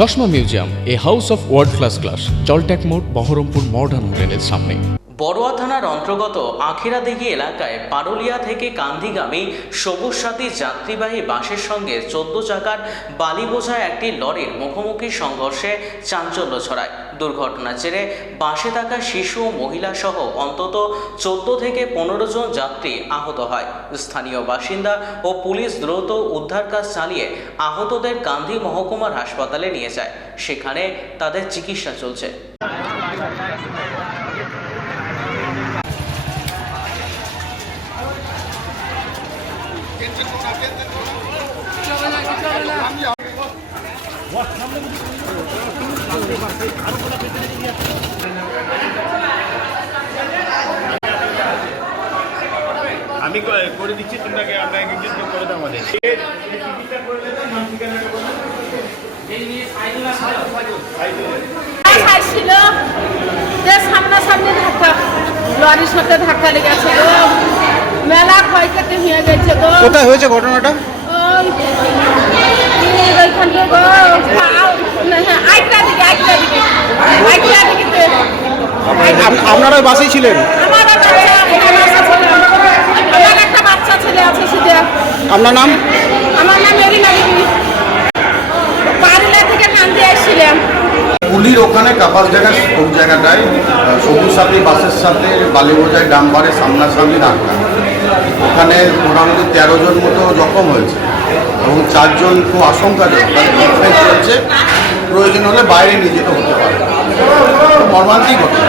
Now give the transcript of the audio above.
চশমা museum, a house of world class, জলট্যাক মোড়, বহরমপুর মডার্ন হোটেলের সামনে। বড়ুয়া থানার অন্তর্গত আখিরাদিঘি এলাকায় পারুলিয়া থেকে কান্দিগামী সবুজ সাথী যাত্রীবাহী বাসের সঙ্গে 14 চাকার বালি বোঝা একটি লরির মুখোমুখি সংঘর্ষে চাঞ্চল্য ছড়ায়। দুর্ঘটনার জেরে বাসে থাকা শিশু ও মহিলা সহ অন্তত 14 থেকে 15 জন যাত্রী আহত হয়। স্থানীয় বাসিন্দা ও পুলিশ দ্রুত উদ্ধার কাজ চালিয়ে আহতদের কান্দি মহকুমার হাসপাতালে নিয়ে যায়। সেখানে তাদের চিকিৎসা চলছে। আমি করে দিচ্ছি, তোমরাকে আমরা একজন করে দাও আমাদের ছিল যে সামনাসামনি ধাক্কা, লরির সাথে ধাক্কা লেগেছে গো, মেলা ক্ষয়ক্ষতি হয়ে গেছে গো। কোথায় হয়েছে ঘটনাটা? ওইখান থেকে গো, আইকরা দিকে আপনারা ওই বাসেই ছিলেন? আমার একটা বাচ্চা ছেলে আছে শুধু। আপনার নাম? আমার নাম এরিনা বিবি, পারুলিয়া থেকে কান্দি আসছিলাম। পুলির ওখানে কাপাস জায়গাটায় সবুজ সাথী বাসের সাথে বালি বোঝাই ডাম্বারের সামনাসামনি ধাক্কা। ওখানে মোটামুটি 13 জন মতো জখম হয়েছে এবং 4 জন খুব আশঙ্কাজনক, ট্রিটমেন্ট চলছে, প্রয়োজন হলে বাইরে নিয়ে যেতে হতে পারে। মর্মান্তিক ঘটনা।